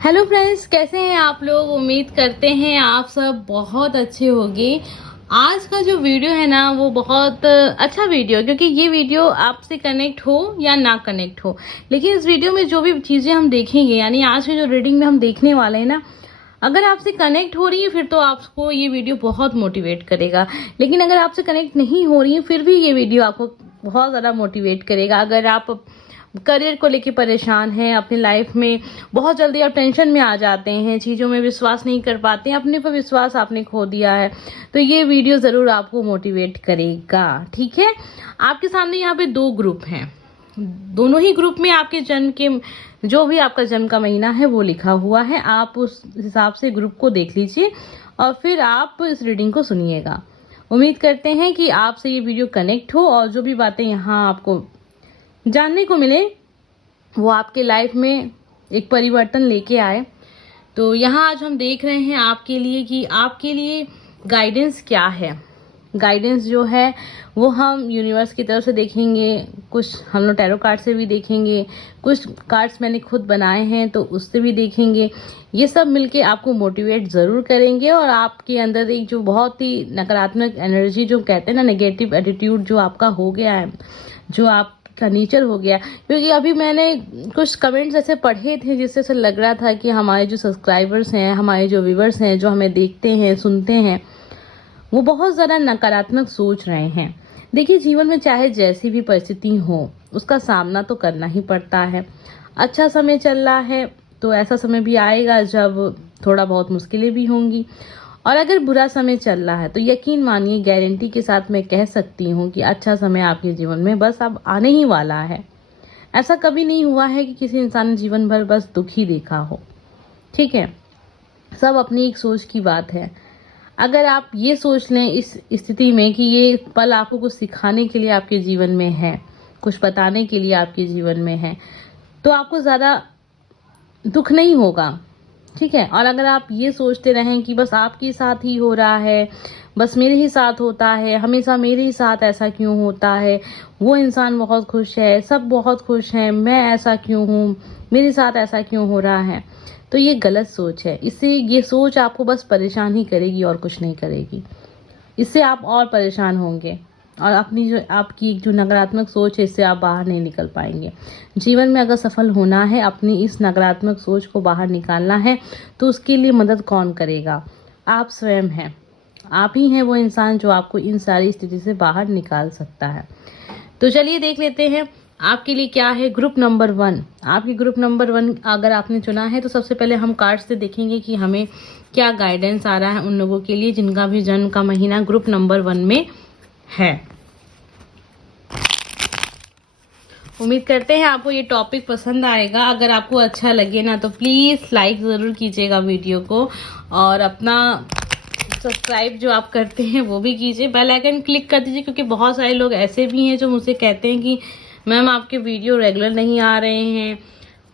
Hello friends, कैसे हैं आप लोग। उम्मीद करते हैं आप सब बहुत अच्छे होंगे। आज का जो वीडियो है ना वो बहुत अच्छा वीडियो, क्योंकि ये वीडियो आपसे कनेक्ट हो या ना कनेक्ट हो, लेकिन इस वीडियो में जो भी चीज़ें हम देखेंगे, यानी आज की जो रीडिंग में हम देखने वाले हैं ना, अगर आपसे कनेक्ट हो रही है फिर तो आपको ये वीडियो बहुत मोटिवेट करेगा। लेकिन अगर आपसे कनेक्ट नहीं हो रही है फिर भी ये वीडियो आपको बहुत ज़्यादा मोटिवेट करेगा। अगर आप करियर को लेके परेशान हैं, अपनी लाइफ में बहुत जल्दी आप टेंशन में आ जाते हैं, चीज़ों में विश्वास नहीं कर पाते हैं, अपने पर विश्वास आपने खो दिया है, तो ये वीडियो ज़रूर आपको मोटिवेट करेगा। ठीक है, आपके सामने यहाँ पे दो ग्रुप हैं। दोनों ही ग्रुप में आपके जन्म के जो भी आपका जन्म का महीना है वो लिखा हुआ है। आप उस हिसाब से ग्रुप को देख लीजिए और फिर आप इस रीडिंग को सुनिएगा। उम्मीद करते हैं कि आपसे ये वीडियो कनेक्ट हो और जो भी बातें यहाँ आपको जानने को मिले वो आपके लाइफ में एक परिवर्तन लेके आए। तो यहाँ आज हम देख रहे हैं आपके लिए कि आपके लिए गाइडेंस क्या है। गाइडेंस जो है वो हम यूनिवर्स की तरफ से देखेंगे, कुछ हम लोग टैरो कार्ड से भी देखेंगे, कुछ कार्ड्स मैंने खुद बनाए हैं तो उससे भी देखेंगे। ये सब मिलके आपको मोटिवेट ज़रूर करेंगे और आपके अंदर एक जो बहुत ही नकारात्मक एनर्जी, जो कहते हैं ना नेगेटिव एटीट्यूड, जो आपका हो गया है, जो आप का नेचर हो गया। क्योंकि अभी मैंने कुछ कमेंट्स ऐसे पढ़े थे जिससे ऐसा लग रहा था कि हमारे जो सब्सक्राइबर्स हैं, हमारे जो व्यूवर्स हैं, जो हमें देखते हैं सुनते हैं, वो बहुत ज़्यादा नकारात्मक सोच रहे हैं। देखिए, जीवन में चाहे जैसी भी परिस्थिति हो उसका सामना तो करना ही पड़ता है। अच्छा समय चल रहा है तो ऐसा समय भी आएगा जब थोड़ा बहुत मुश्किलें भी होंगी, और अगर बुरा समय चल रहा है तो यकीन मानिए, गारंटी के साथ मैं कह सकती हूँ कि अच्छा समय आपके जीवन में बस अब आने ही वाला है। ऐसा कभी नहीं हुआ है कि किसी इंसान ने जीवन भर बस दुख ही देखा हो। ठीक है, सब अपनी एक सोच की बात है। अगर आप ये सोच लें इस स्थिति में कि ये पल आपको कुछ सिखाने के लिए आपके जीवन में है, कुछ बताने के लिए आपके जीवन में है, तो आपको ज़्यादा दुख नहीं होगा। ठीक है, और अगर आप ये सोचते रहें कि बस आपके साथ ही हो रहा है, बस मेरे ही साथ होता है, हमेशा मेरे ही साथ ऐसा क्यों होता है, वो इंसान बहुत खुश है, सब बहुत खुश हैं, मैं ऐसा क्यों हूँ, मेरे साथ ऐसा क्यों हो रहा है, तो ये गलत सोच है। इससे ये सोच आपको बस परेशान ही करेगी और कुछ नहीं करेगी। इससे आप और परेशान होंगे और अपनी जो आपकी जो नकारात्मक सोच है इससे आप बाहर नहीं निकल पाएंगे। जीवन में अगर सफल होना है, अपनी इस नकारात्मक सोच को बाहर निकालना है, तो उसके लिए मदद कौन करेगा? आप स्वयं हैं। आप ही हैं वो इंसान जो आपको इन सारी स्थिति से बाहर निकाल सकता है। तो चलिए देख लेते हैं आपके लिए क्या है ग्रुप नंबर 1। आपकी ग्रुप नंबर 1 अगर आपने चुना है तो सबसे पहले हम कार्ड से देखेंगे कि हमें क्या गाइडेंस आ रहा है उन लोगों के लिए जिनका भी जन्म का महीना ग्रुप नंबर 1 में है। उम्मीद करते हैं आपको ये टॉपिक पसंद आएगा। अगर आपको अच्छा लगे ना तो प्लीज़ लाइक ज़रूर कीजिएगा वीडियो को, और अपना सब्सक्राइब जो आप करते हैं वो भी कीजिए, बेल आइकन क्लिक कर दीजिए, क्योंकि बहुत सारे लोग ऐसे भी हैं जो मुझसे कहते हैं कि मैम आपके वीडियो रेगुलर नहीं आ रहे हैं,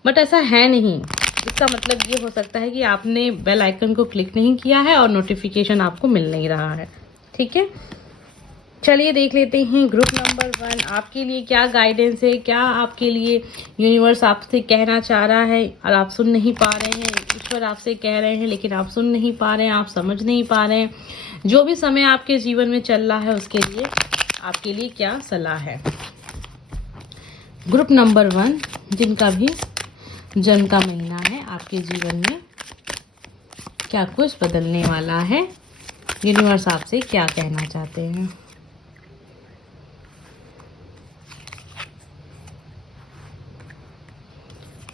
बट ऐसा है नहीं। इसका मतलब ये हो सकता है कि आपने बेल आइकन को क्लिक नहीं किया है और नोटिफिकेशन आपको मिल नहीं रहा है। ठीक है, चलिए देख लेते हैं ग्रुप नंबर 1 आपके लिए क्या गाइडेंस है, क्या आपके लिए यूनिवर्स आपसे कहना चाह रहा है और आप सुन नहीं पा रहे हैं। ईश्वर आपसे कह रहे हैं लेकिन आप सुन नहीं पा रहे हैं, आप समझ नहीं पा रहे हैं। जो भी समय आपके जीवन में चल रहा है उसके लिए आपके लिए क्या सलाह है। ग्रुप नंबर 1 जिनका भी जन्म का महीना है, आपके जीवन में क्या कुछ बदलने वाला है, यूनिवर्स आपसे क्या कहना चाहते हैं।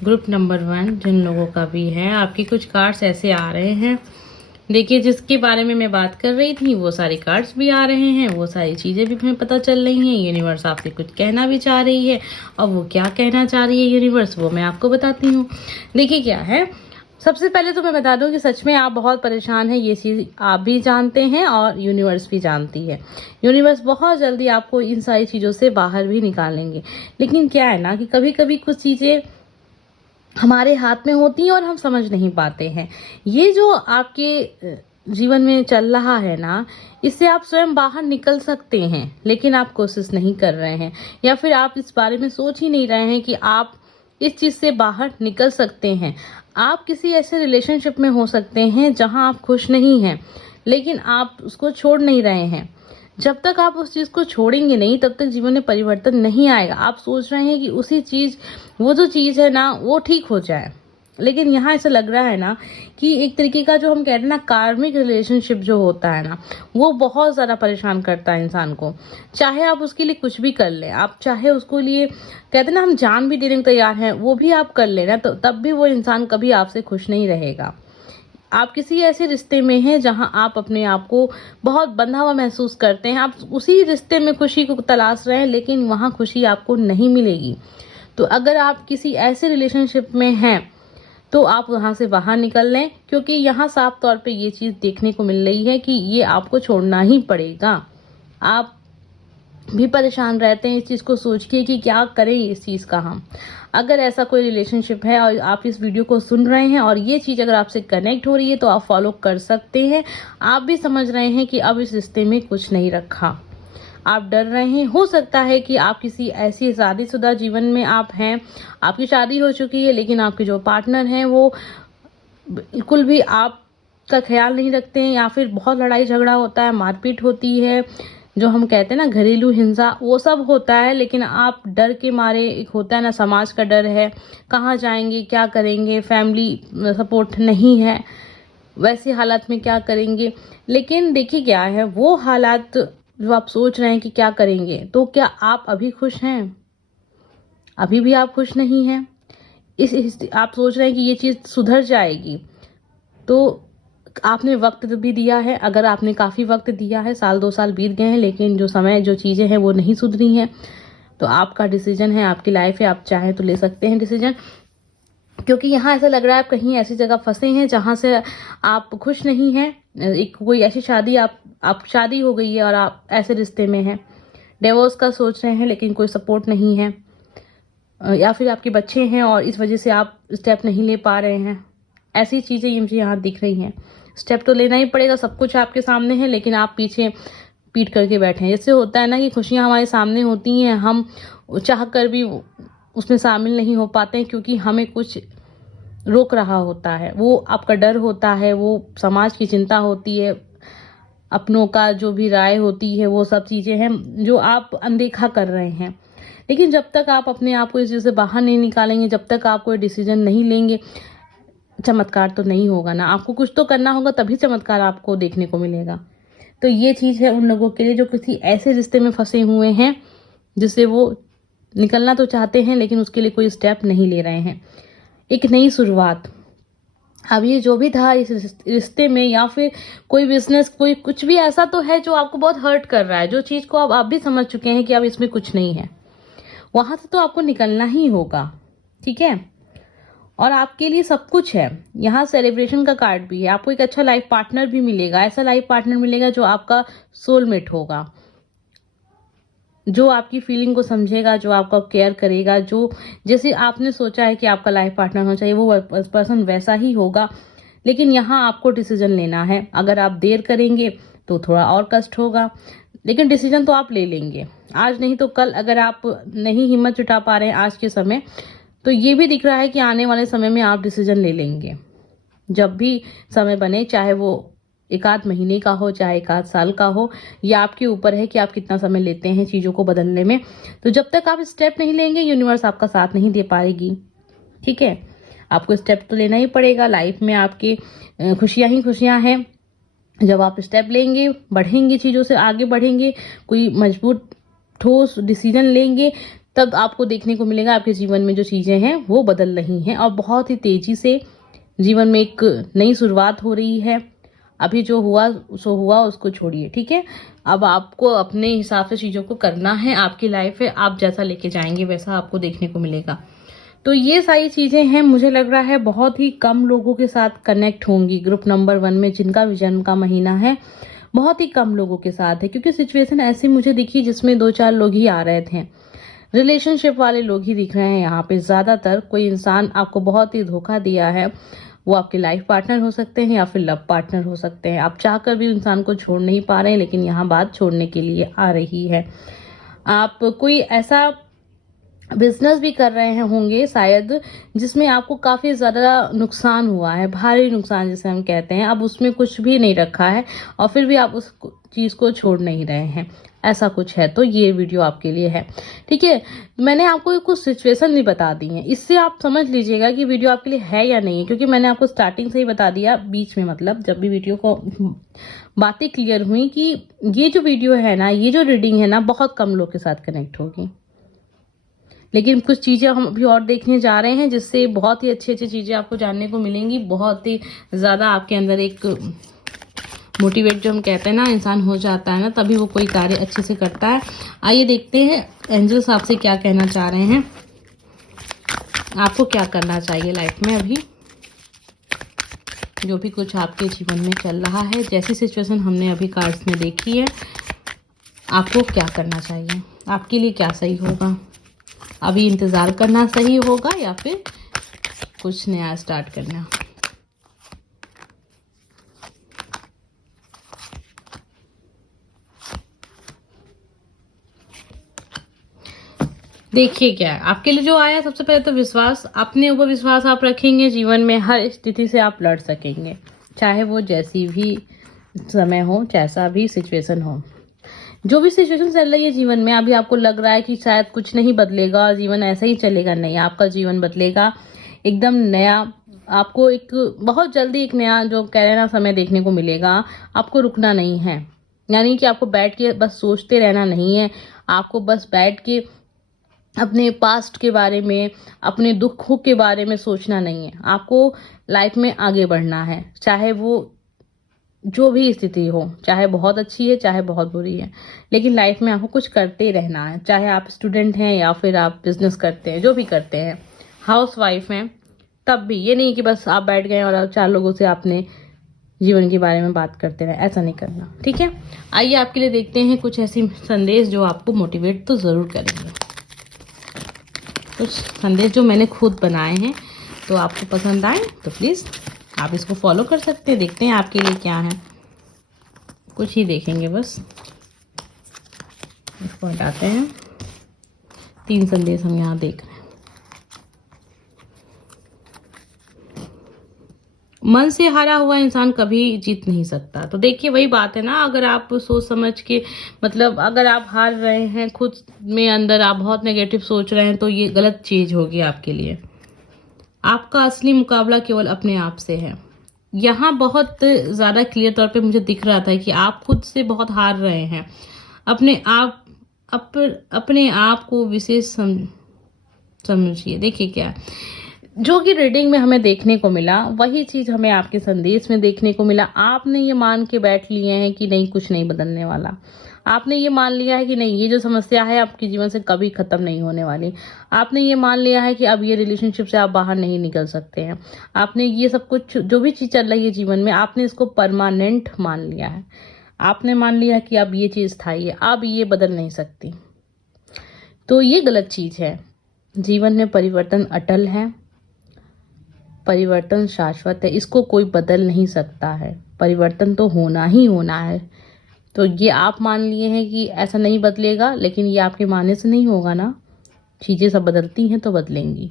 ग्रुप नंबर 1 जिन लोगों का भी है, आपके कुछ कार्ड्स ऐसे आ रहे हैं। देखिए, जिसके बारे में मैं बात कर रही थी वो सारे कार्ड्स भी आ रहे हैं, वो सारी चीज़ें भी हमें पता चल रही हैं। यूनिवर्स आपसे कुछ कहना भी चाह रही है, और वो क्या कहना चाह रही है यूनिवर्स वो मैं आपको बताती हूँ। देखिए क्या है, सबसे पहले तो मैं बता दूं कि सच में आप बहुत परेशान हैं, ये चीज़ आप भी जानते हैं और यूनिवर्स भी जानती है। यूनिवर्स बहुत जल्दी आपको इन सारी चीज़ों से बाहर भी निकालेंगे। लेकिन क्या है ना कि कभी कभी कुछ चीज़ें हमारे हाथ में होती हैं और हम समझ नहीं पाते हैं। ये जो आपके जीवन में चल रहा है ना, इससे आप स्वयं बाहर निकल सकते हैं, लेकिन आप कोशिश नहीं कर रहे हैं, या फिर आप इस बारे में सोच ही नहीं रहे हैं कि आप इस चीज़ से बाहर निकल सकते हैं। आप किसी ऐसे रिलेशनशिप में हो सकते हैं जहां आप खुश नहीं हैं, लेकिन आप उसको छोड़ नहीं रहे हैं। जब तक आप उस चीज़ को छोड़ेंगे नहीं, तब तक जीवन में परिवर्तन नहीं आएगा। आप सोच रहे हैं कि उसी चीज़, वो जो चीज़ है ना, वो ठीक हो जाए। लेकिन यहाँ ऐसा लग रहा है ना कि एक तरीके का जो हम कहते हैं ना कार्मिक रिलेशनशिप जो होता है ना, वो बहुत ज़्यादा परेशान करता है इंसान को। चाहे आप उसके लिए कुछ भी कर लें, आप चाहे उसको लिए कहते हैं ना हम जान भी देने को तैयार हैं, वो भी आप कर लेना, तो तब भी वो इंसान कभी आपसे खुश नहीं रहेगा। आप किसी ऐसे रिश्ते में हैं जहां आप अपने आप को बहुत बंधा हुआ महसूस करते हैं। आप उसी रिश्ते में खुशी को तलाश रहे हैं, लेकिन वहां खुशी आपको नहीं मिलेगी। तो अगर आप किसी ऐसे रिलेशनशिप में हैं, तो आप वहां से बाहर निकल लें, क्योंकि यहाँ साफ तौर पे ये चीज़ देखने को मिल रही है कि ये आपको छोड़ना ही पड़ेगा। आप भी परेशान रहते हैं इस चीज़ को सोच के कि क्या करें इस चीज़ का हम। अगर ऐसा कोई रिलेशनशिप है और आप इस वीडियो को सुन रहे हैं और ये चीज़ अगर आपसे कनेक्ट हो रही है, तो आप फॉलो कर सकते हैं। आप भी समझ रहे हैं कि अब इस रिश्ते में कुछ नहीं रखा, आप डर रहे हैं। हो सकता है कि आप किसी ऐसी शादीशुदा जीवन में आप हैं, आपकी शादी हो चुकी है, लेकिन आपके जो पार्टनर हैं वो बिल्कुल भी आपका ख्याल नहीं रखते हैं, या फिर बहुत लड़ाई झगड़ा होता है, मारपीट होती है, जो हम कहते हैं ना घरेलू हिंसा, वो सब होता है। लेकिन आप डर के मारे, एक होता है ना समाज का डर है, कहाँ जाएंगे, क्या करेंगे, फैमिली सपोर्ट नहीं है, वैसे हालात में क्या करेंगे। लेकिन देखिए क्या है, वो हालात जो आप सोच रहे हैं कि क्या करेंगे, तो क्या आप अभी खुश हैं? अभी भी आप खुश नहीं हैं। आप सोच रहे हैं कि ये चीज़ सुधर जाएगी, तो आपने वक्त भी दिया है। अगर आपने काफ़ी वक्त दिया है, साल 2 साल बीत गए हैं, लेकिन जो चीज़ें हैं वो नहीं सुधरी हैं, तो आपका डिसीजन है, आपकी लाइफ है, आप चाहें तो ले सकते हैं डिसीजन। क्योंकि यहाँ ऐसा लग रहा है आप कहीं ऐसी जगह फंसे हैं जहाँ से आप खुश नहीं हैं। एक कोई ऐसी शादी, आप शादी हो गई है और आप ऐसे रिश्ते में हैं, डिवोर्स का सोच रहे हैं, लेकिन कोई सपोर्ट नहीं है, या फिर आपके बच्चे हैं और इस वजह से आप स्टेप नहीं ले पा रहे हैं। ऐसी चीज़ें ये मुझे यहाँ दिख रही हैं। स्टेप तो लेना ही पड़ेगा, सब कुछ आपके सामने है, लेकिन आप पीछे पीट करके बैठे हैं। जैसे होता है ना कि खुशियाँ हमारे सामने होती हैं, हम चाह कर भी उसमें शामिल नहीं हो पाते हैं, क्योंकि हमें कुछ रोक रहा होता है। वो आपका डर होता है, वो समाज की चिंता होती है, अपनों का जो भी राय होती है, वो सब चीज़ें हैं जो आप अनदेखा कर रहे हैं। लेकिन जब तक आप अपने आप को इस चीज़ से बाहर नहीं निकालेंगे, जब तक आप कोई डिसीजन नहीं लेंगे, चमत्कार तो नहीं होगा ना। आपको कुछ तो करना होगा, तभी चमत्कार आपको देखने को मिलेगा। तो ये चीज़ है उन लोगों के लिए जो किसी ऐसे रिश्ते में फंसे हुए हैं जिससे वो निकलना तो चाहते हैं, लेकिन उसके लिए कोई स्टेप नहीं ले रहे हैं। एक नई शुरुआत, अब ये जो भी था इस रिश्ते में, या फिर कोई बिजनेस, कोई कुछ भी ऐसा तो है जो आपको बहुत हर्ट कर रहा है, जो चीज़ को आप भी समझ चुके हैं कि अब इसमें कुछ नहीं है, वहां से तो आपको निकलना ही होगा। ठीक है, और आपके लिए सब कुछ है। यहाँ सेलिब्रेशन का कार्ड भी है, आपको एक अच्छा लाइफ पार्टनर भी मिलेगा। ऐसा लाइफ पार्टनर मिलेगा जो आपका सोलमेट होगा, जो आपकी फीलिंग को समझेगा, जो आपका केयर करेगा, जो जैसे आपने सोचा है कि आपका लाइफ पार्टनर होना चाहिए, वो पर्सन वैसा ही होगा। लेकिन यहाँ आपको डिसीजन लेना है। अगर आप देर करेंगे तो थोड़ा और कष्ट होगा, लेकिन डिसीजन तो आप ले लेंगे, आज नहीं तो कल। अगर आप नहीं हिम्मत जुटा पा रहे हैं आज के समय, तो ये भी दिख रहा है कि आने वाले समय में आप डिसीजन ले लेंगे। जब भी समय बने, चाहे वो 1 आध महीने का हो, चाहे 1 आध साल का हो, ये आपके ऊपर है कि आप कितना समय लेते हैं चीज़ों को बदलने में। तो जब तक आप स्टेप नहीं लेंगे, यूनिवर्स आपका साथ नहीं दे पाएगी। ठीक है, आपको स्टेप तो लेना ही पड़ेगा। लाइफ में आपकी खुशियाँ ही खुशियाँ हैं। जब आप स्टेप लेंगे, बढ़ेंगे, चीज़ों से आगे बढ़ेंगे, कोई मजबूत ठोस डिसीजन लेंगे, तब आपको देखने को मिलेगा आपके जीवन में जो चीज़ें हैं वो बदल रही हैं, और बहुत ही तेज़ी से जीवन में एक नई शुरुआत हो रही है। अभी जो हुआ सो हुआ, उसको छोड़िए। ठीक है, अब आपको अपने हिसाब से चीज़ों को करना है। आपकी लाइफ है, आप जैसा लेके जाएंगे वैसा आपको देखने को मिलेगा। तो ये सारी चीज़ें हैं, मुझे लग रहा है बहुत ही कम लोगों के साथ कनेक्ट होंगी। ग्रुप नंबर 1 में जिनका भी जन्म का महीना है, बहुत ही कम लोगों के साथ है, क्योंकि सिचुएशन ऐसी मुझे दिखी जिसमें 2-4 लोग ही आ रहे थे। रिलेशनशिप वाले लोग ही दिख रहे हैं यहाँ पे ज़्यादातर। कोई इंसान आपको बहुत ही धोखा दिया है, वो आपके लाइफ पार्टनर हो सकते हैं या फिर लव पार्टनर हो सकते हैं। आप चाहकर भी इंसान को छोड़ नहीं पा रहे हैं, लेकिन यहाँ बात छोड़ने के लिए आ रही है। आप कोई ऐसा बिजनेस भी कर रहे हैं होंगे शायद, जिसमें आपको काफ़ी ज़्यादा नुकसान हुआ है, भारी नुकसान जिसे हम कहते हैं। अब उसमें कुछ भी नहीं रखा है और फिर भी आप उस चीज़ को छोड़ नहीं रहे हैं, ऐसा कुछ है तो ये वीडियो आपके लिए है। ठीक है, मैंने आपको कुछ सिचुएशन भी बता दी हैं, इससे आप समझ लीजिएगा कि वीडियो आपके लिए है या नहीं है, क्योंकि मैंने आपको स्टार्टिंग से ही बता दिया, बीच में मतलब जब भी वीडियो को बातें क्लियर हुई कि ये जो वीडियो है ना, ये जो रीडिंग है ना, बहुत कम लोग के साथ कनेक्ट होगी। लेकिन कुछ चीज़ें हम अभी और देखने जा रहे हैं जिससे बहुत ही अच्छी अच्छी चीज़ें आपको जानने को मिलेंगी। बहुत ही ज़्यादा आपके अंदर एक मोटिवेट जो हम कहते हैं ना, इंसान हो जाता है ना, तभी वो कोई कार्य अच्छे से करता है। आइए देखते हैं एंजल्स आपसे क्या कहना चाह रहे हैं, आपको क्या करना चाहिए लाइफ में अभी, जो भी कुछ आपके जीवन में चल रहा है, जैसी सिचुएशन हमने अभी कार्ड्स में देखी है, आपको क्या करना चाहिए, आपके लिए क्या सही होगा। अभी इंतज़ार करना सही होगा या फिर कुछ नया स्टार्ट करना। देखिए क्या है आपके लिए जो आया। सबसे पहले तो विश्वास, अपने ऊपर विश्वास आप रखेंगे, जीवन में हर स्थिति से आप लड़ सकेंगे, चाहे वो जैसी भी समय हो, जैसा भी सिचुएशन हो। जो भी सिचुएशन चल रही है जीवन में, अभी आपको लग रहा है कि शायद कुछ नहीं बदलेगा और जीवन ऐसा ही चलेगा, नहीं, आपका जीवन बदलेगा, एकदम नया। आपको एक बहुत जल्दी एक नया जो कह रहे ना समय देखने को मिलेगा। आपको रुकना नहीं है, यानी कि आपको बैठ के बस सोचते रहना नहीं है, आपको बस बैठ के अपने पास्ट के बारे में, अपने दुखों के बारे में सोचना नहीं है। आपको लाइफ में आगे बढ़ना है, चाहे वो जो भी स्थिति हो, चाहे बहुत अच्छी है चाहे बहुत बुरी है, लेकिन लाइफ में आपको कुछ करते रहना है। चाहे आप स्टूडेंट हैं या फिर आप बिजनेस करते हैं, जो भी करते हैं, हाउस वाइफ हैं, तब भी ये नहीं कि बस आप बैठ गए और 4 लोगों से आपने जीवन के बारे में बात करते रहे, ऐसा नहीं करना। ठीक है, आइए आपके लिए देखते हैं कुछ ऐसी संदेश जो आपको मोटिवेट तो ज़रूर करेंगे। कुछ संदेश जो मैंने खुद बनाए हैं, तो आपको पसंद आए तो प्लीज़ आप इसको फॉलो कर सकते हैं। देखते हैं आपके लिए क्या है, कुछ ही देखेंगे बस, इसको हटाते हैं। 3 संदेश हम यहाँ देख रहे हैं। मन से हारा हुआ इंसान कभी जीत नहीं सकता। तो देखिए वही बात है ना, अगर आप सोच समझ के, मतलब अगर आप हार रहे हैं खुद में, अंदर आप बहुत नेगेटिव सोच रहे हैं, तो ये गलत चीज़ होगी आपके लिए। आपका असली मुकाबला केवल अपने आप से है। यहाँ बहुत ज़्यादा क्लियर तौर पे मुझे दिख रहा था कि आप खुद से बहुत हार रहे हैं। अपने आप को विशेष समझिए। देखिए क्या जो कि रीडिंग में हमें देखने को मिला, वही चीज़ हमें आपके संदेश में देखने को मिला। आपने ये मान के बैठ लिए हैं कि नहीं, कुछ नहीं बदलने वाला। आपने ये मान लिया है कि नहीं, ये जो समस्या है आपके जीवन से कभी ख़त्म नहीं होने वाली। आपने ये मान लिया है कि अब ये रिलेशनशिप से आप बाहर नहीं निकल सकते हैं। आपने ये सब कुछ जो भी चीज़ चल रही है जीवन में, आपने इसको परमानेंट मान लिया है। आपने मान लिया है कि अब ये चीज़ स्थायी है, अब ये बदल नहीं सकती। तो ये गलत चीज़ है। जीवन में परिवर्तन अटल है, परिवर्तन शाश्वत है, इसको कोई बदल नहीं सकता है। परिवर्तन तो होना ही होना है। तो ये आप मान लिए हैं कि ऐसा नहीं बदलेगा, लेकिन ये आपके मानने से नहीं होगा ना। चीज़ें सब बदलती हैं तो बदलेंगी।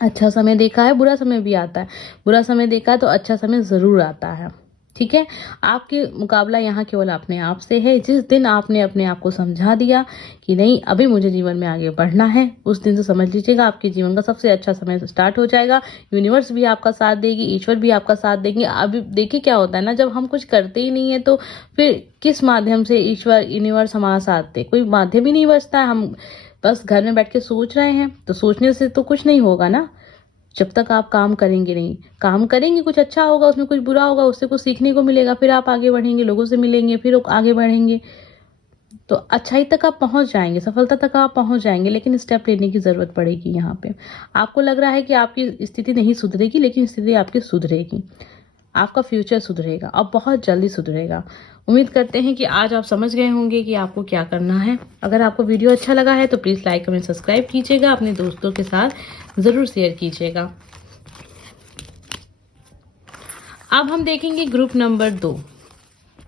अच्छा समय देखा है, बुरा समय भी आता है। बुरा समय देखा है तो अच्छा समय ज़रूर आता है। ठीक है, आपके मुकाबला यहाँ केवल अपने आप से है। जिस दिन आपने अपने आप को समझा दिया कि नहीं, अभी मुझे जीवन में आगे बढ़ना है, उस दिन से समझ लीजिएगा आपके जीवन का सबसे अच्छा समय स्टार्ट हो जाएगा। यूनिवर्स भी आपका साथ देगी, ईश्वर भी आपका साथ देंगे। अभी देखिए क्या होता है ना, जब हम कुछ करते ही नहीं है तो फिर किस माध्यम से ईश्वर यूनिवर्स हमारा साथ दे? कोई माध्यम ही नहीं बचता है। हम बस घर में बैठ के सोच रहे हैं, तो सोचने से तो कुछ नहीं होगा ना। जब तक आप काम करेंगे नहीं, काम करेंगे, कुछ अच्छा होगा, उसमें कुछ बुरा होगा, उससे कुछ सीखने को मिलेगा, फिर आप आगे बढ़ेंगे, लोगों से मिलेंगे, फिर आगे बढ़ेंगे, तो अच्छाई तक आप पहुंच जाएंगे, सफलता तक आप पहुंच जाएंगे। लेकिन स्टेप लेने की ज़रूरत पड़ेगी। यहाँ पे आपको लग रहा है कि आपकी स्थिति नहीं सुधरेगी, लेकिन स्थिति आपकी सुधरेगी, आपका फ्यूचर सुधरेगा और बहुत जल्दी सुधरेगा। उम्मीद करते हैं कि आज आप समझ गए होंगे कि आपको क्या करना है। अगर आपको वीडियो अच्छा लगा है तो प्लीज़ लाइक कमेंट सब्सक्राइब कीजिएगा, अपने दोस्तों के साथ ज़रूर शेयर कीजिएगा। अब हम देखेंगे ग्रुप नंबर 2।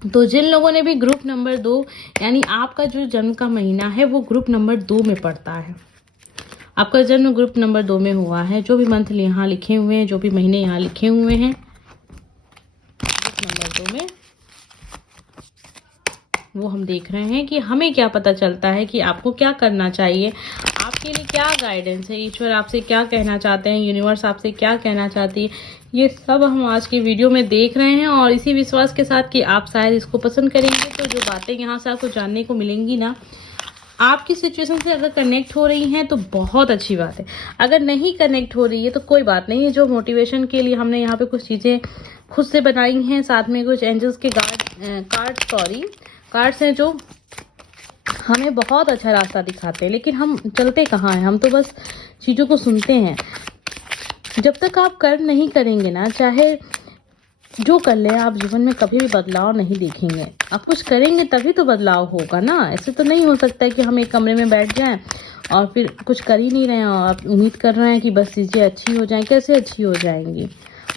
तो जिन लोगों ने भी ग्रुप नंबर 2, यानी आपका जो जन्म का महीना है वो ग्रुप नंबर 2 में पड़ता है, आपका जन्म ग्रुप नंबर 2 में हुआ है। जो भी मंथ यहाँ लिखे हुए हैं, जो भी महीने यहाँ लिखे हुए हैं ग्रुप नंबर 2 में, वो हम देख रहे हैं कि हमें क्या पता चलता है कि आपको क्या करना चाहिए, आपके लिए क्या गाइडेंस है, ईश्वर आपसे क्या कहना चाहते हैं, यूनिवर्स आपसे क्या कहना चाहती है, ये सब हम आज की वीडियो में देख रहे हैं। और इसी विश्वास के साथ कि आप शायद इसको पसंद करेंगे, तो जो बातें यहाँ से आपको जानने को मिलेंगी ना, आपकी सिचुएशन से अगर कनेक्ट हो रही हैं तो बहुत अच्छी बात है। अगर नहीं कनेक्ट हो रही है तो कोई बात नहीं है। जो मोटिवेशन के लिए हमने यहाँ पे कुछ चीज़ें खुद से बनाई हैं, साथ में कुछ एंजल्स के कार्ड्स हैं जो हमें बहुत अच्छा रास्ता दिखाते हैं। लेकिन हम चलते कहाँ हैं, हम तो बस चीज़ों को सुनते हैं। जब तक आप कर्म नहीं करेंगे ना, चाहे जो कर ले आप, जीवन में कभी भी बदलाव नहीं देखेंगे। आप कुछ करेंगे तभी तो बदलाव होगा ना। ऐसे तो नहीं हो सकता है कि हम एक कमरे में बैठ जाएं और फिर कुछ कर ही नहीं रहे हैं और आप उम्मीद कर रहे हैं कि बस चीज़ें अच्छी हो जाएं। कैसे अच्छी हो जाएंगी?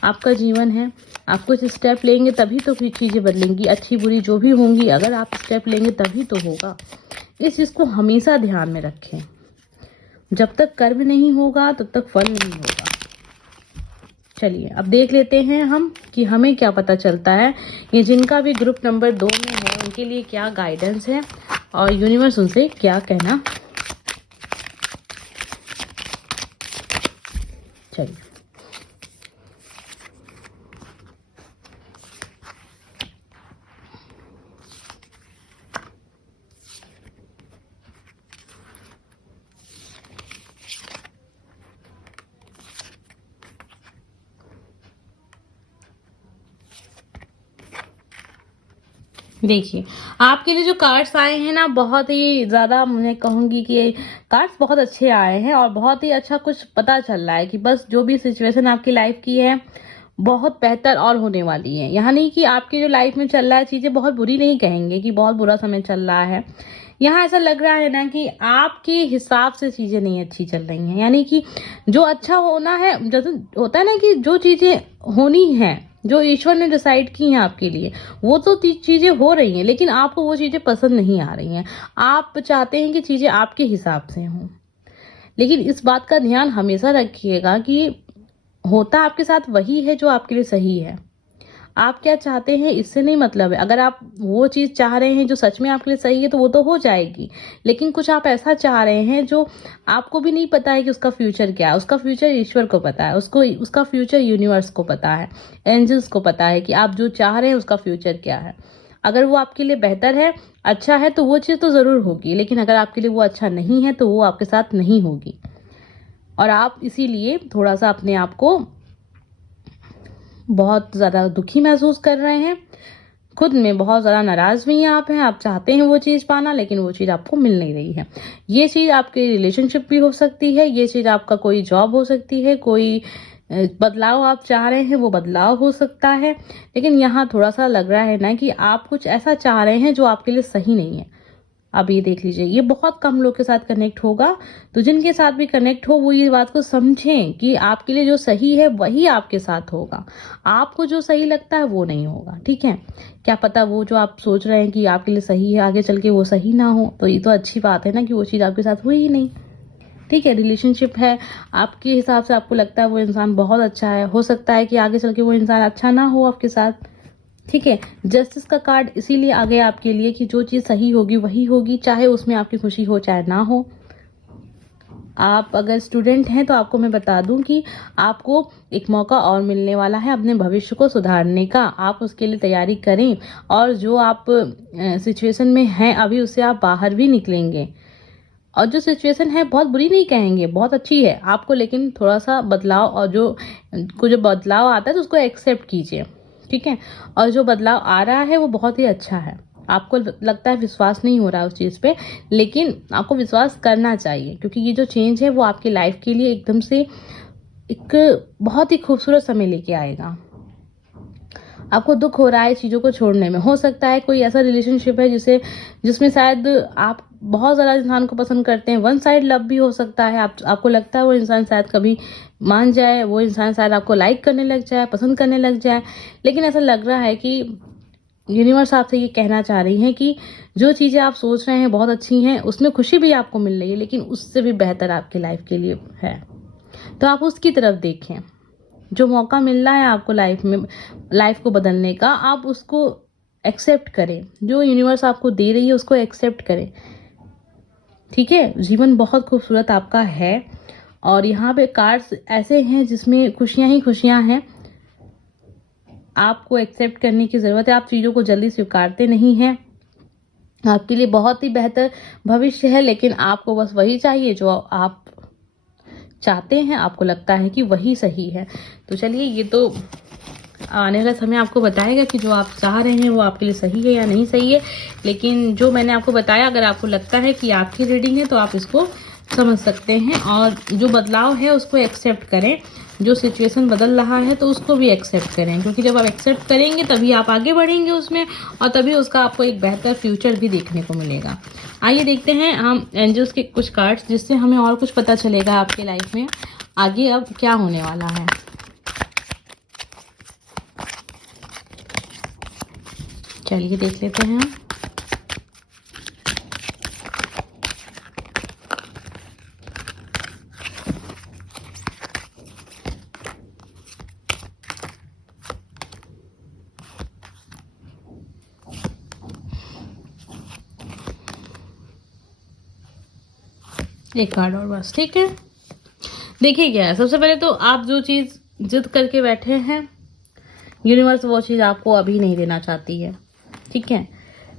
आपका जीवन है, आप कुछ स्टेप लेंगे तभी तो फिर चीज़ें बदलेंगी। अच्छी बुरी जो भी होंगी, अगर आप स्टेप लेंगे तभी तो होगा। इस चीज़ को हमेशा ध्यान में रखें। जब तक कर्म नहीं होगा तब तक फल नहीं होगा। चलिए अब देख लेते हैं हम कि हमें क्या पता चलता है। ये जिनका भी ग्रुप नंबर 2 में है उनके लिए क्या गाइडेंस है और यूनिवर्स उनसे क्या कहना। चलिए देखिए, आपके लिए जो कार्ड्स आए हैं ना, बहुत ही ज़्यादा मैं कहूँगी कि कार्ड्स बहुत अच्छे आए हैं और बहुत ही अच्छा कुछ पता चल रहा है कि बस जो भी सिचुएशन आपकी लाइफ की है बहुत बेहतर और होने वाली है। यहाँ नहीं कि आपकी जो लाइफ में चल रहा है चीज़ें बहुत बुरी, नहीं कहेंगे कि बहुत बुरा समय चल रहा है। यहाँ ऐसा लग रहा है ना कि आपके हिसाब से चीज़ें नहीं अच्छी चल रही हैं। यानी कि जो अच्छा होना है, जैसे होता है ना कि जो चीज़ें होनी हैं, जो ईश्वर ने डिसाइड की हैं आपके लिए, वो तो चीज़ें हो रही हैं, लेकिन आपको वो चीज़ें पसंद नहीं आ रही हैं। आप चाहते हैं कि चीज़ें आपके हिसाब से हों। लेकिन इस बात का ध्यान हमेशा रखिएगा कि होता आपके साथ वही है जो आपके लिए सही है। आप क्या चाहते हैं इससे नहीं मतलब है। अगर आप वो चीज़ चाह रहे हैं जो सच में आपके लिए सही है तो वो तो हो जाएगी। लेकिन कुछ आप ऐसा चाह रहे हैं जो आपको भी नहीं पता है कि उसका फ्यूचर क्या है। उसका फ्यूचर ईश्वर को पता है, उसका फ्यूचर यूनिवर्स को पता है, एंजल्स को पता है कि आप जो चाह रहे हैं उसका फ्यूचर क्या है। अगर वो आपके लिए बेहतर है, अच्छा है, तो वो चीज़ तो ज़रूर होगी। लेकिन अगर आपके लिए वो अच्छा नहीं है तो वो आपके साथ नहीं होगी। और आप इसीलिए थोड़ा सा अपने आप को बहुत ज़्यादा दुखी महसूस कर रहे हैं, खुद में बहुत ज़्यादा नाराज़ भी आप चाहते हैं वो चीज़ पाना, लेकिन वो चीज़ आपको मिल नहीं रही है। ये चीज़ आपके रिलेशनशिप भी हो सकती है, ये चीज़ आपका कोई जॉब हो सकती है, कोई बदलाव आप चाह रहे हैं वो बदलाव हो सकता है। लेकिन यहाँ थोड़ा सा लग रहा है ना कि आप कुछ ऐसा चाह रहे हैं जो आपके लिए सही नहीं है। अब ये देख लीजिए, ये बहुत कम लोग के साथ कनेक्ट होगा। तो जिनके साथ भी कनेक्ट हो वो ये बात को समझें कि आपके लिए जो सही है वही आपके साथ होगा। आपको जो सही लगता है वो नहीं होगा, ठीक है? क्या पता वो जो आप सोच रहे हैं कि आपके लिए सही है, आगे चल के वो सही ना हो। तो ये तो अच्छी बात है ना कि वो चीज़ आपके साथ हुई ही नहीं, ठीक है? रिलेशनशिप है, आपके हिसाब से आपको लगता है वो इंसान बहुत अच्छा है, हो सकता है कि आगे चल के वो इंसान अच्छा ना हो आपके साथ, ठीक है? जस्टिस का कार्ड इसीलिए आ गया आपके लिए कि जो चीज़ सही होगी वही होगी, चाहे उसमें आपकी खुशी हो चाहे ना हो। आप अगर स्टूडेंट हैं तो आपको मैं बता दूं कि आपको एक मौका और मिलने वाला है अपने भविष्य को सुधारने का। आप उसके लिए तैयारी करें और जो आप सिचुएशन में हैं अभी, उससे आप बाहर भी निकलेंगे। और जो सिचुएशन है बहुत बुरी नहीं कहेंगे, बहुत अच्छी है आपको, लेकिन थोड़ा सा बदलाव, और जो बदलाव आता है तो उसको एक्सेप्ट कीजिए, ठीक है? और जो बदलाव आ रहा है वो बहुत ही अच्छा है। आपको लगता है विश्वास नहीं हो रहा है उस चीज़ पे, लेकिन आपको विश्वास करना चाहिए, क्योंकि ये जो चेंज है वो आपकी लाइफ के लिए एकदम से एक बहुत ही खूबसूरत समय लेके आएगा। आपको दुख हो रहा है चीज़ों को छोड़ने में, हो सकता है कोई ऐसा रिलेशनशिप है जिसमें शायद आप बहुत ज़्यादा इंसान को पसंद करते हैं, वन साइड लव भी हो सकता है। आपको लगता है वो इंसान शायद कभी मान जाए, वो इंसान शायद आपको लाइक करने लग जाए, पसंद करने लग जाए। लेकिन ऐसा लग रहा है कि यूनिवर्स आपसे ये कहना चाह रही हैं कि जो चीज़ें आप सोच रहे हैं बहुत अच्छी हैं, उसमें खुशी भी आपको मिल रही है, लेकिन उससे भी बेहतर आपकी लाइफ के लिए है। तो आप उसकी तरफ देखें। जो मौका मिल रहा है आपको लाइफ में, लाइफ को बदलने का, आप उसको एक्सेप्ट करें। जो यूनिवर्स आपको दे रही है उसको एक्सेप्ट करें, ठीक है। जीवन बहुत खूबसूरत आपका है और यहाँ पे कार्ड्स ऐसे हैं जिसमें खुशियाँ ही खुशियाँ हैं। आपको एक्सेप्ट करने की ज़रूरत है। आप चीज़ों को जल्दी स्वीकारते नहीं हैं। आपके लिए बहुत ही बेहतर भविष्य है, लेकिन आपको बस वही चाहिए जो आप चाहते हैं, आपको लगता है कि वही सही है। तो चलिए, ये तो आने वाला समय आपको बताएगा कि जो आप चाह रहे हैं वो आपके लिए सही है या नहीं सही है। लेकिन जो मैंने आपको बताया, अगर आपको लगता है कि आपकी रीडिंग है तो आप इसको समझ सकते हैं और जो बदलाव है उसको एक्सेप्ट करें। जो सिचुएशन बदल रहा है तो उसको भी एक्सेप्ट करें, क्योंकि जब आप एक्सेप्ट करेंगे तभी आप आगे बढ़ेंगे उसमें, और तभी उसका आपको एक बेहतर फ्यूचर भी देखने को मिलेगा। आइए देखते हैं हम एंजल्स के कुछ कार्ड्स, जिससे हमें और कुछ पता चलेगा आपके लाइफ में आगे अब क्या होने वाला है। चलिए देख लेते हैं हम। एक कार्ड और बस, ठीक है। देखिए क्या है, सबसे पहले तो आप जो चीज़ जिद करके बैठे हैं, यूनिवर्स वो चीज़ आपको अभी नहीं देना चाहती है, ठीक है।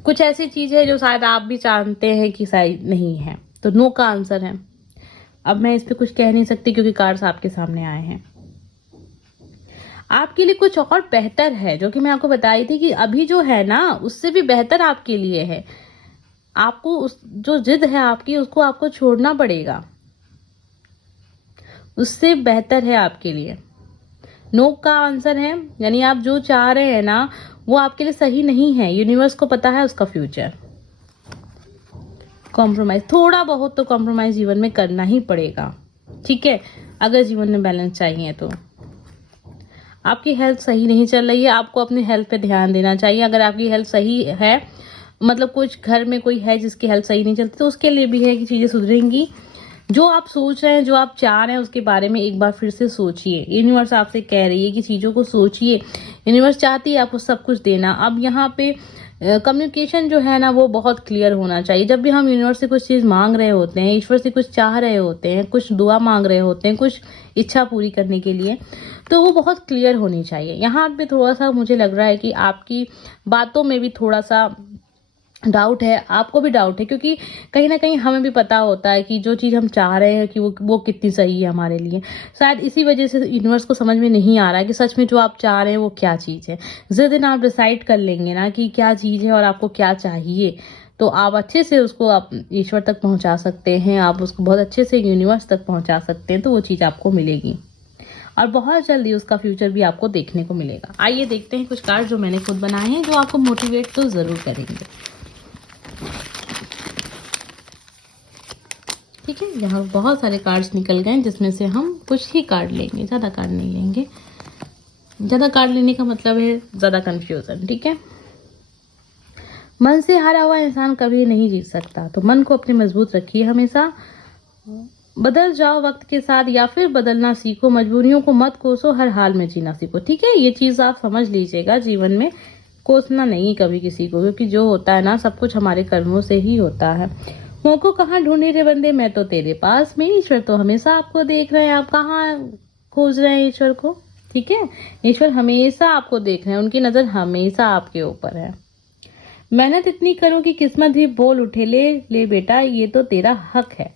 कुछ ऐसी चीज़ है जो शायद आप भी जानते हैं कि शायद नहीं है, तो नो का आंसर है। अब मैं इस पर कुछ कह नहीं सकती क्योंकि कार्ड्स आपके सामने आए हैं। आपके लिए कुछ और बेहतर है, जो कि मैं आपको बताई थी कि अभी जो है ना उससे भी बेहतर आपके लिए है। आपको उस जो जिद है आपकी, उसको आपको छोड़ना पड़ेगा। उससे बेहतर है आपके लिए। नो का आंसर है, यानी आप जो चाह रहे हैं ना वो आपके लिए सही नहीं है। यूनिवर्स को पता है उसका फ्यूचर। कॉम्प्रोमाइज, थोड़ा बहुत तो कॉम्प्रोमाइज जीवन में करना ही पड़ेगा, ठीक है, अगर जीवन में बैलेंस चाहिए तो। आपकी हेल्थ सही नहीं चल रही है, आपको अपनी हेल्थ पे ध्यान देना चाहिए। अगर आपकी हेल्थ सही है, मतलब कुछ घर में कोई है जिसकी हेल्थ सही नहीं चलती, तो उसके लिए भी है कि चीज़ें सुधरेंगी। जो आप सोच रहे हैं, जो आप चाह रहे हैं, उसके बारे में एक बार फिर से सोचिए। यूनिवर्स आपसे कह रही है कि चीज़ों को सोचिए। यूनिवर्स चाहती है आपको सब कुछ देना। अब यहाँ पे कम्युनिकेशन जो है ना वो बहुत क्लियर होना चाहिए। जब भी हम यूनिवर्स से कुछ चीज़ मांग रहे होते हैं, ईश्वर से कुछ चाह रहे होते हैं, कुछ दुआ मांग रहे होते हैं, कुछ इच्छा पूरी करने के लिए, तो वो बहुत क्लियर होनी चाहिए। यहाँ पे थोड़ा सा मुझे लग रहा है कि आपकी बातों में भी थोड़ा सा डाउट है, आपको भी डाउट है, क्योंकि कहीं ना कहीं हमें भी पता होता है कि जो चीज़ हम चाह रहे हैं कि वो कितनी सही है हमारे लिए। शायद इसी वजह से यूनिवर्स को समझ में नहीं आ रहा है कि सच में जो आप चाह रहे हैं वो क्या चीज़ है। जिस दिन आप डिसाइड कर लेंगे ना कि क्या चीज़ है और आपको क्या चाहिए, तो आप अच्छे से उसको आप ईश्वर तक पहुँचा सकते हैं। आप उसको बहुत अच्छे से यूनिवर्स तक पहुँचा सकते हैं, तो वो चीज़ आपको मिलेगी और बहुत जल्दी उसका फ्यूचर भी आपको देखने को मिलेगा। आइए देखते हैं कुछ कार्ड जो मैंने खुद बनाए हैं, जो आपको मोटिवेट तो ज़रूर करेंगे, ठीक है। यहाँ बहुत सारे कार्ड्स निकल गए, जिसमें से हम कुछ ही कार्ड लेंगे, ज़्यादा कार्ड नहीं लेंगे। ज़्यादा कार्ड लेने का मतलब है ज़्यादा कंफ्यूजन, ठीक है। मन से हारा हुआ इंसान कभी नहीं जीत सकता, तो मन को अपने मजबूत रखिए हमेशा। बदल जाओ वक्त के साथ, या फिर बदलना सीखो। मजबूरियों को मत कोसो, हर हाल में जीना सीखो, ठीक है। ये चीज़ आप समझ लीजिएगा, जीवन में कोसना नहीं कभी किसी को, क्योंकि जो होता है ना सब कुछ हमारे कर्मों से ही होता है। मौको कहाँ ढूंढे रे बंदे, मैं तो तेरे पास में। ईश्वर तो हमेशा आपको देख रहे हैं, आप कहाँ खोज रहे हैं ईश्वर को, ठीक है। ईश्वर हमेशा आपको देख रहे हैं, उनकी नज़र हमेशा आपके ऊपर है। मेहनत इतनी करो कि किस्मत भी बोल उठे, ले ले बेटा ये तो तेरा हक है।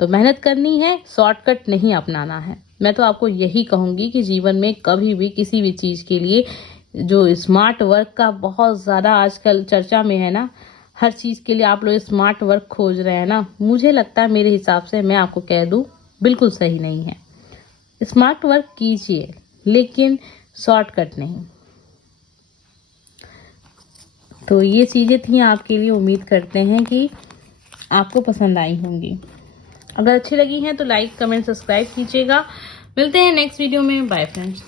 तो मेहनत करनी है, शॉर्टकट नहीं अपनाना है। मैं तो आपको यही कहूँगी कि जीवन में कभी भी किसी भी चीज़ के लिए, जो स्मार्ट वर्क का बहुत ज़्यादा आजकल चर्चा में है ना, हर चीज़ के लिए आप लोग स्मार्ट वर्क खोज रहे हैं ना, मुझे लगता है, मेरे हिसाब से मैं आपको कह दूं, बिल्कुल सही नहीं है। स्मार्ट वर्क कीजिए, लेकिन शॉर्टकट नहीं। तो ये चीज़ें थी आपके लिए, उम्मीद करते हैं कि आपको पसंद आई होंगी। अगर अच्छी लगी हैं तो लाइक कमेंट सब्सक्राइब कीजिएगा। मिलते हैं नेक्स्ट वीडियो में। Bye friends.